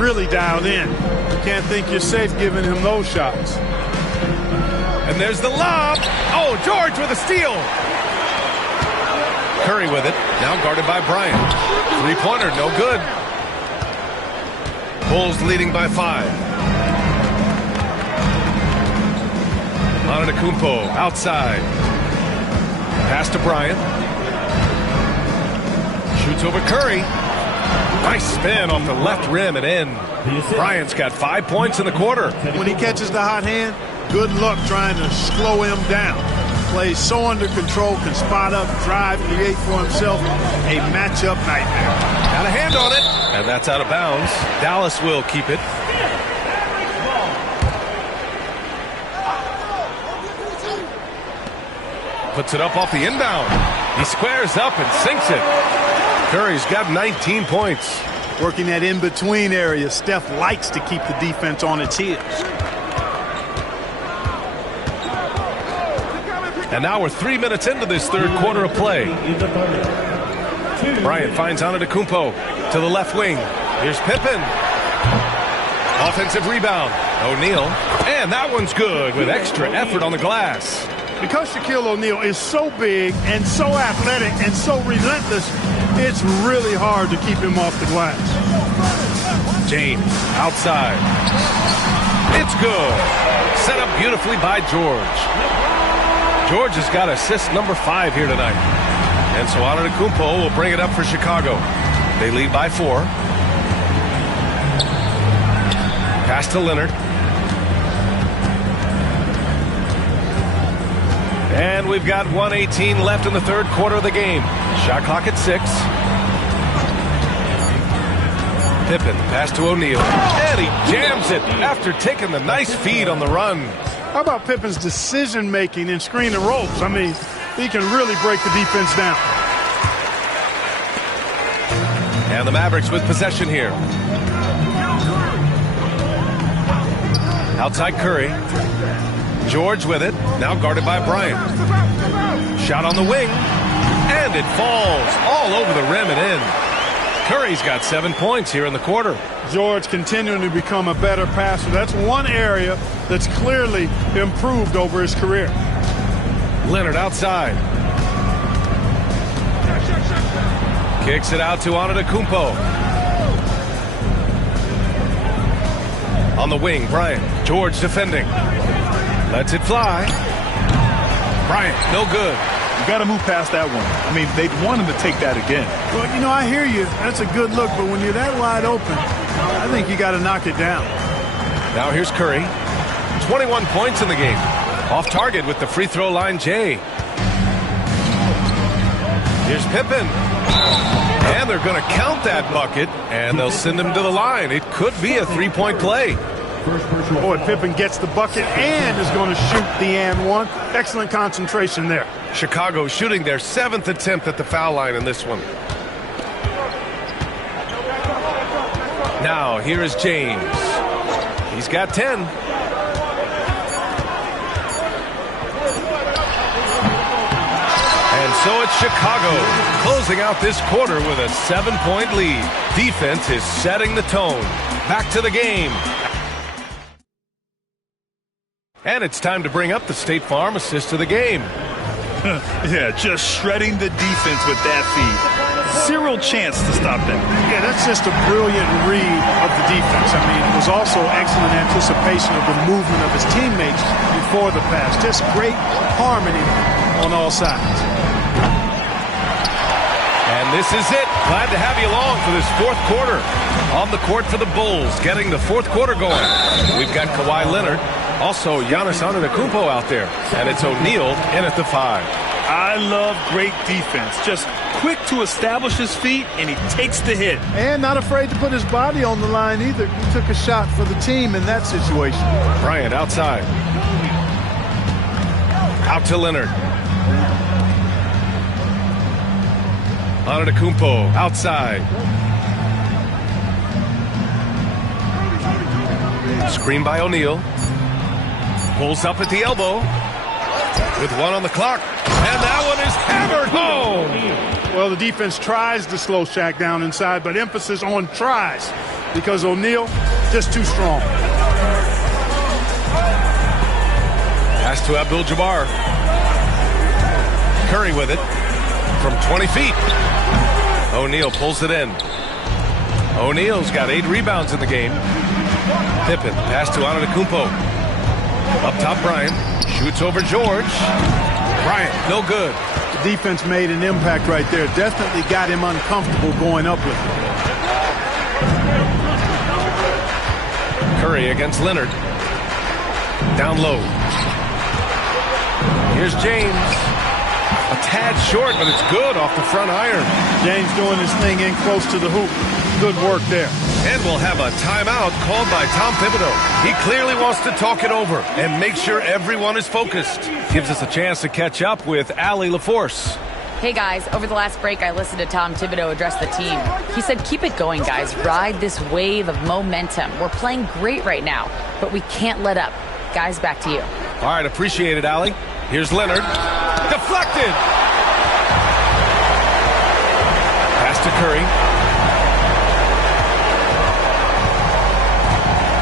really dialed in. You can't think you're safe giving him those shots. And there's the lob. Oh, George with a steal. Curry with it. Now guarded by Bryant. 3-pointer, no good. Bulls leading by 5. Antetokounmpo outside. Pass to Bryant. Shoots over Curry. Nice spin off the left rim and in. Bryant's got 5 points in the quarter. When he catches the hot hand, good luck trying to slow him down. Plays so under control, can spot up, drive, create for himself a matchup nightmare. Got a hand on it, and that's out of bounds. Dallas will keep it. Puts it up off the inbound. He squares up and sinks it. Curry's got 19 points. Working that in-between area, Steph likes to keep the defense on its heels. And now we're 3 minutes into this third quarter of play. Bryant finds Antetokounmpo to the left wing. Here's Pippen. Offensive rebound. O'Neal. And that one's good with extra effort on the glass. Because Shaquille O'Neal is so big and so athletic and so relentless, it's really hard to keep him off the glass. James outside. It's good. Set up beautifully by George. George has got assist number 5 here tonight. And so Antetokounmpo will bring it up for Chicago. They lead by 4. Pass to Leonard. And we've got 1:18 left in the third quarter of the game. Shot clock at 6. Pippen, pass to O'Neal. And he jams it after taking the nice feed on the run. How about Pippen's decision-making in screen and rolls? I mean, he can really break the defense down. And the Mavericks with possession here. Outside Curry. George with it. Now guarded by Bryant. Shot on the wing. And it falls all over the rim and in. Curry's got 7 points here in the quarter. George continuing to become a better passer. That's one area that's clearly improved over his career. Leonard outside. Kicks it out to Antetokounmpo. On the wing, Bryant. George defending. Lets it fly. Bryant, no good. You got to move past that one. I mean, they'd want him to take that again. Well, you know, I hear you. That's a good look, but when you're that wide open, I think you got to knock it down. Now here's Curry. 21 points in the game. Off target with the free throw line, Jay. Here's Pippen. And they're going to count that bucket, and they'll send him to the line. It could be a three-point play. Boy, Pippen gets the bucket and is going to shoot the and one. Excellent concentration there. Chicago shooting their 7th attempt at the foul line in this one. Now, here is James. He's got 10. And so it's Chicago closing out this quarter with a 7-point lead. Defense is setting the tone. Back to the game. And it's time to bring up the State Farm assist of the game. Yeah, just shredding the defense with that feed. Zero chance to stop that. Yeah, that's just a brilliant read of the defense. I mean, it was also excellent anticipation of the movement of his teammates before the pass. Just great harmony on all sides. And this is it. Glad to have you along for this fourth quarter. On the court for the Bulls, getting the fourth quarter going. We've got Kawhi Leonard. Also, Giannis Antetokounmpo out there. And it's O'Neal in at the 5. I love great defense. Just quick to establish his feet, and he takes the hit. And not afraid to put his body on the line either. He took a shot for the team in that situation. Bryant outside. Out to Leonard. Antetokounmpo outside. Screen by O'Neal. Pulls up at the elbow with 1 on the clock. And that one is hammered home. Well, the defense tries to slow Shaq down inside, but emphasis on tries because O'Neal just too strong. Pass to Abdul-Jabbar. Curry with it from 20 feet. O'Neal pulls it in. O'Neal's got 8 rebounds in the game. Pippen, pass to Antetokounmpo. Up top, Bryant. Shoots over George. Bryant, no good. The defense made an impact right there. Definitely got him uncomfortable going up with it. Curry against Leonard. Down low. Here's James. A tad short, but it's good off the front iron. James doing his thing in close to the hoop. Good work there. And we'll have a timeout called by Tom Thibodeau. He clearly wants to talk it over and make sure everyone is focused. Gives us a chance to catch up with Allie LaForce. Hey guys, over the last break I listened to Tom Thibodeau address the team. He said, keep it going guys, ride this wave of momentum. We're playing great right now, but we can't let up. Guys, back to you. All right, appreciate it, Allie. Here's Leonard. Deflected! Pass to Curry.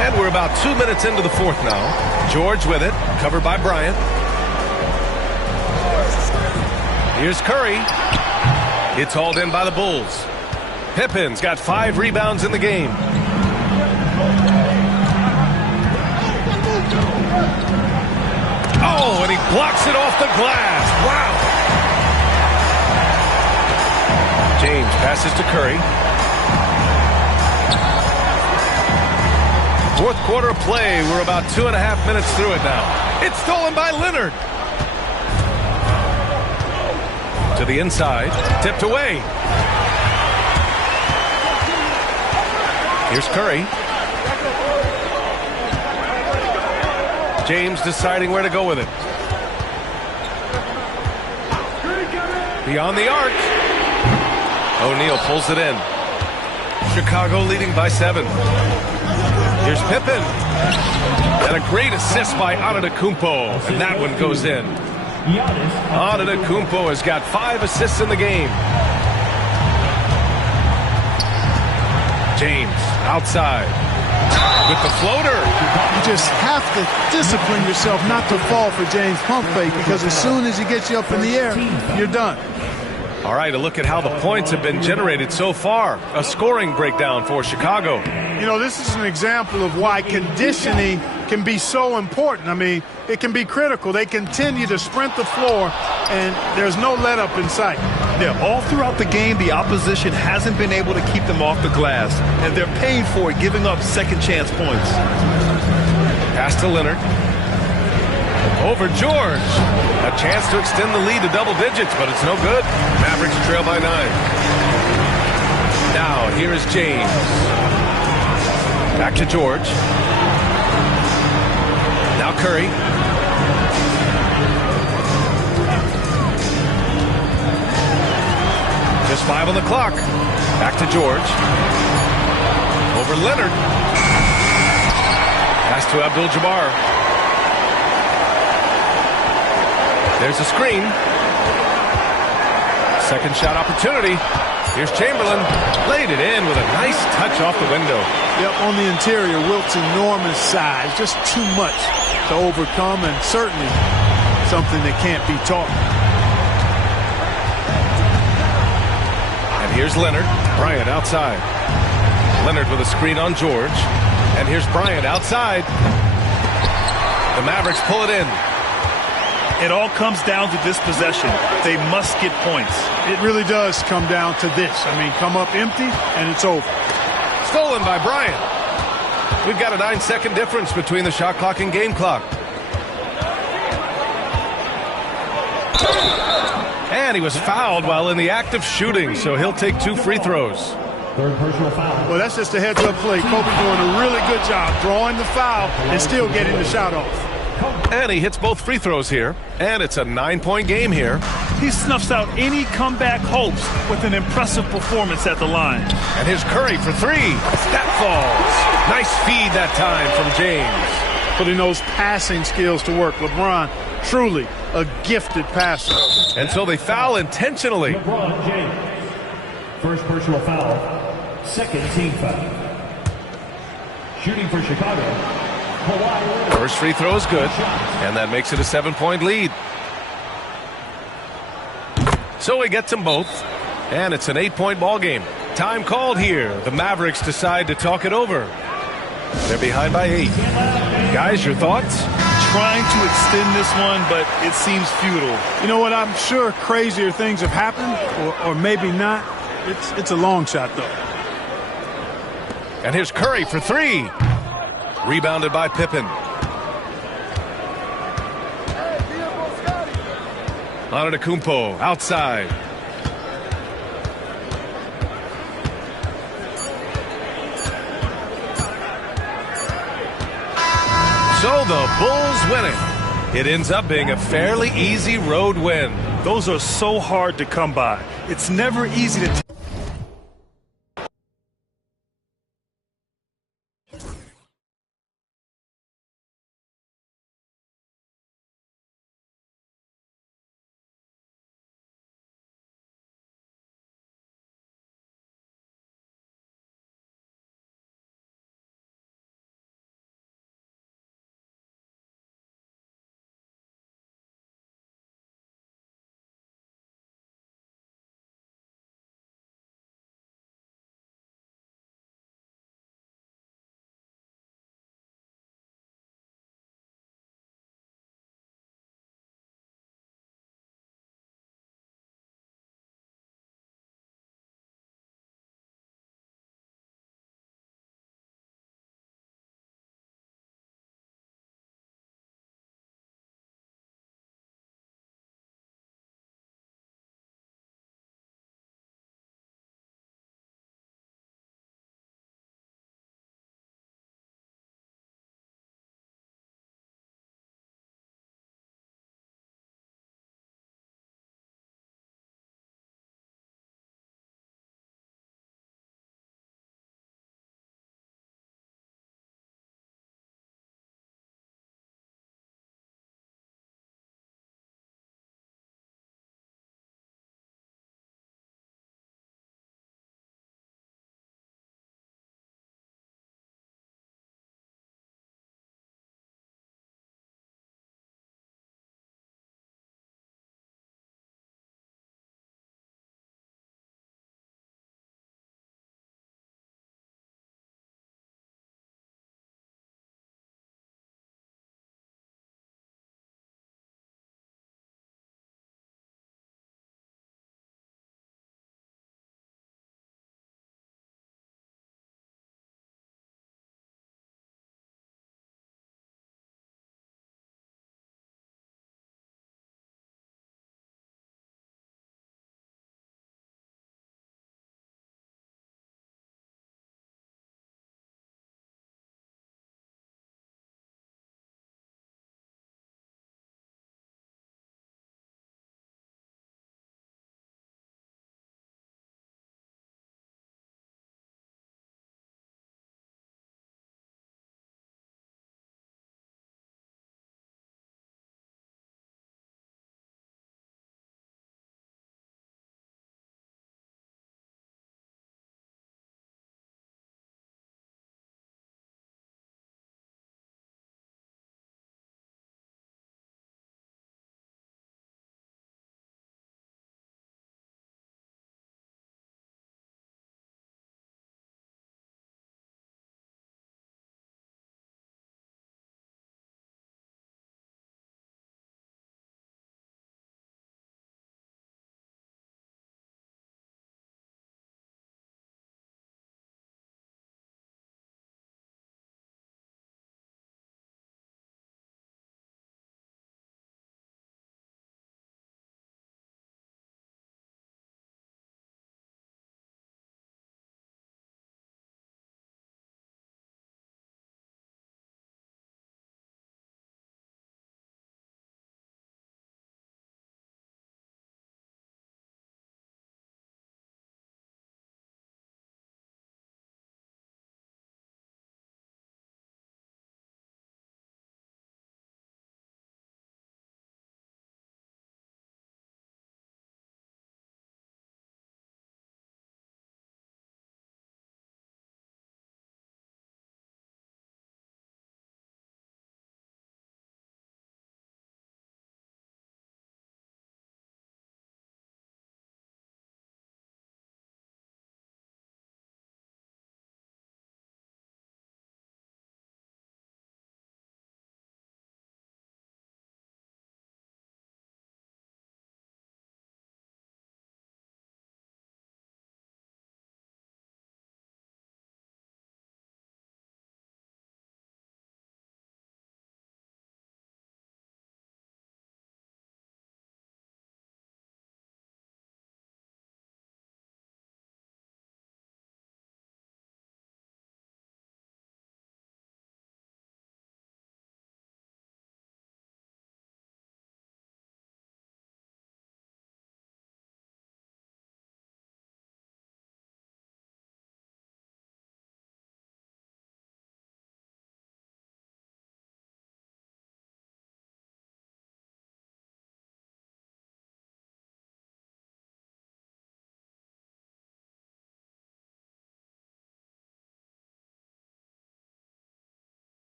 And we're about 2 minutes into the fourth now. George with it, covered by Bryant. Here's Curry. It's hauled in by the Bulls. Pippen's got 5 rebounds in the game. Oh, and he blocks it off the glass. Wow. James passes to Curry. Fourth quarter of play. We're about 2.5 minutes through it now. It's stolen by Leonard. To the inside. Tipped away. Here's Curry. James deciding where to go with it. Beyond the arc. O'Neal pulls it in. Chicago leading by 7. Here's Pippen. And a great assist by Antetokounmpo. And that one goes in. Antetokounmpo has got 5 assists in the game. James outside with the floater. You just have to discipline yourself not to fall for James pump fake, because as soon as he gets you up in the air, you're done. All right, a look at how the points have been generated so far. A scoring breakdown for Chicago. You know, this is an example of why conditioning can be so important. I mean, it can be critical. They continue to sprint the floor, and there's no let-up in sight. Yeah, all throughout the game, the opposition hasn't been able to keep them off the glass, and they're paying for it, giving up second-chance points. Pass to Leonard. Over George. A chance to extend the lead to double digits, but it's no good. Mavericks trail by 9. Now, here is James. Back to George. Now Curry. Just 5 on the clock. Back to George. Over Leonard. Pass to Abdul-Jabbar. There's a screen. Second shot opportunity. Here's Chamberlain. Laid it in with a nice touch off the window. Yep, on the interior, Wilt's enormous size. Just too much to overcome, and certainly something that can't be taught. And here's Leonard. Bryant outside. Leonard with a screen on George. And here's Bryant outside. The Mavericks pull it in. It all comes down to this possession. They must get points. It really does come down to this. I mean, come up empty, and it's over. Stolen by Bryant. We've got a 9-second difference between the shot clock and game clock. And he was fouled while in the act of shooting, so he'll take 2 free throws. Third personal foul. Well, that's just a heads-up play. Kobe doing a really good job drawing the foul and still getting the shot off. And he hits both free throws here. And it's a 9-point game here. He snuffs out any comeback hopes with an impressive performance at the line. And here's Curry for 3. That falls. Nice feed that time from James. Putting those passing skills to work. LeBron, truly a gifted passer. And so they foul intentionally. LeBron James. First personal foul. Second team foul. Shooting for Chicago. First free throw is good, and that makes it a 7-point lead. So he gets them both, and it's an 8-point ball game. Time called here. The Mavericks decide to talk it over. They're behind by 8. Guys, your thoughts? Trying to extend this one, but it seems futile. You know what? I'm sure crazier things have happened, or maybe not. It's a long shot, though. And here's Curry for 3. Rebounded by Pippen. Antetokounmpo outside. So the Bulls win it. It ends up being a fairly easy road win. Those are so hard to come by. It's never easy to